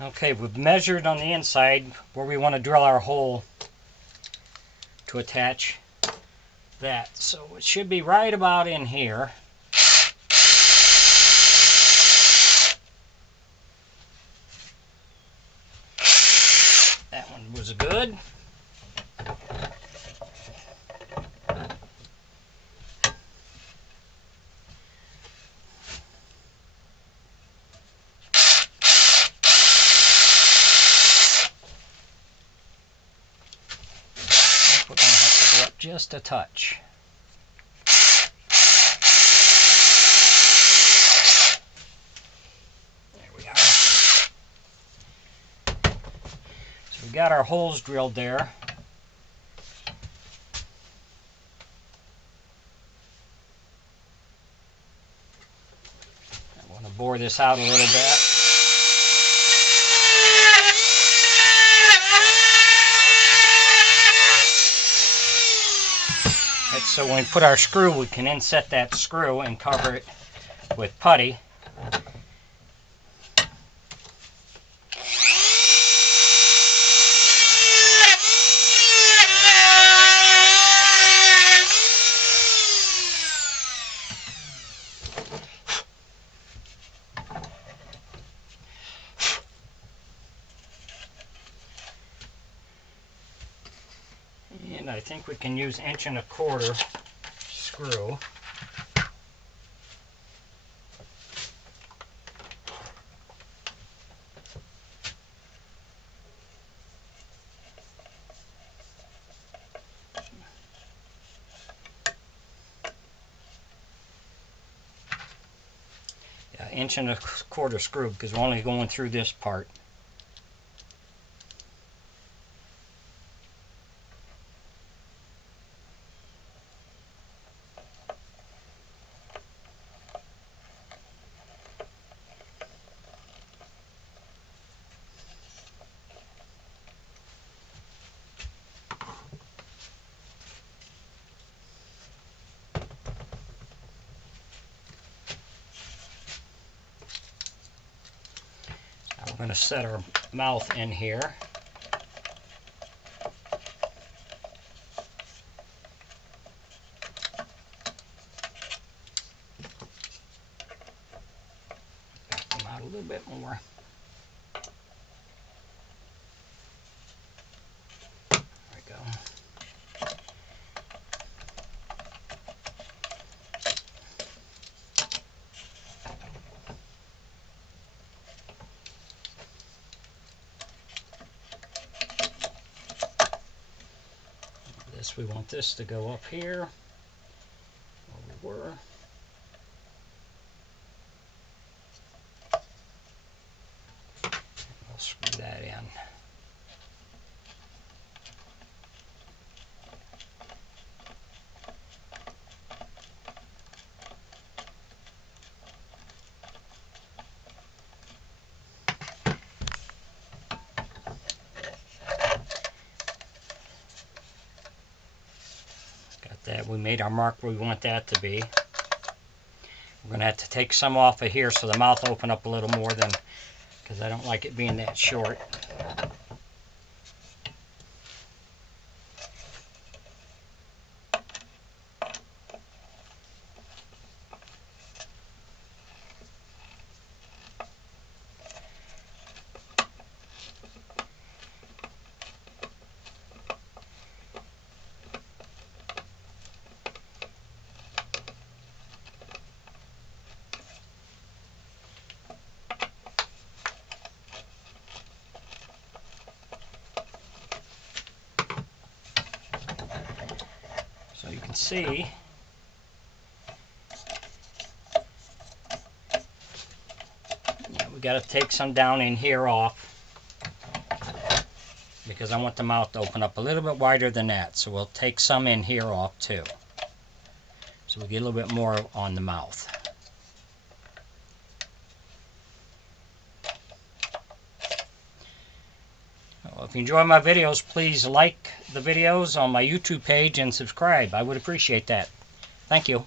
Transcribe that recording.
Okay, we've measured on the inside where we want to drill our hole to attach that. So it should be right about in here. That one was good. We're going to have to go up just a touch. There we are. So we got our holes drilled there. I want to bore this out a little bit. So when we put our screw, we can inset that screw and cover it with putty. And I think we can use 1¼ inch screw. Yeah, 1¼ inch screw, because we're only going through this part. We're going to set our mouth in here. Back them out a little bit more. There we go. We want this to go up here where we were. We'll screw that in. That we made our mark where we want that to be. We're going to have to take some off of here so the mouth will open up a little more than, because I don't like it being that short. So you can see we got to take some down in here off, because I want the mouth to open up a little bit wider than that. So we'll take some in here off too, so we get a little bit more on the mouth. Well, if you enjoy my videos, please like the videos on my YouTube page and subscribe. I would appreciate that. Thank you.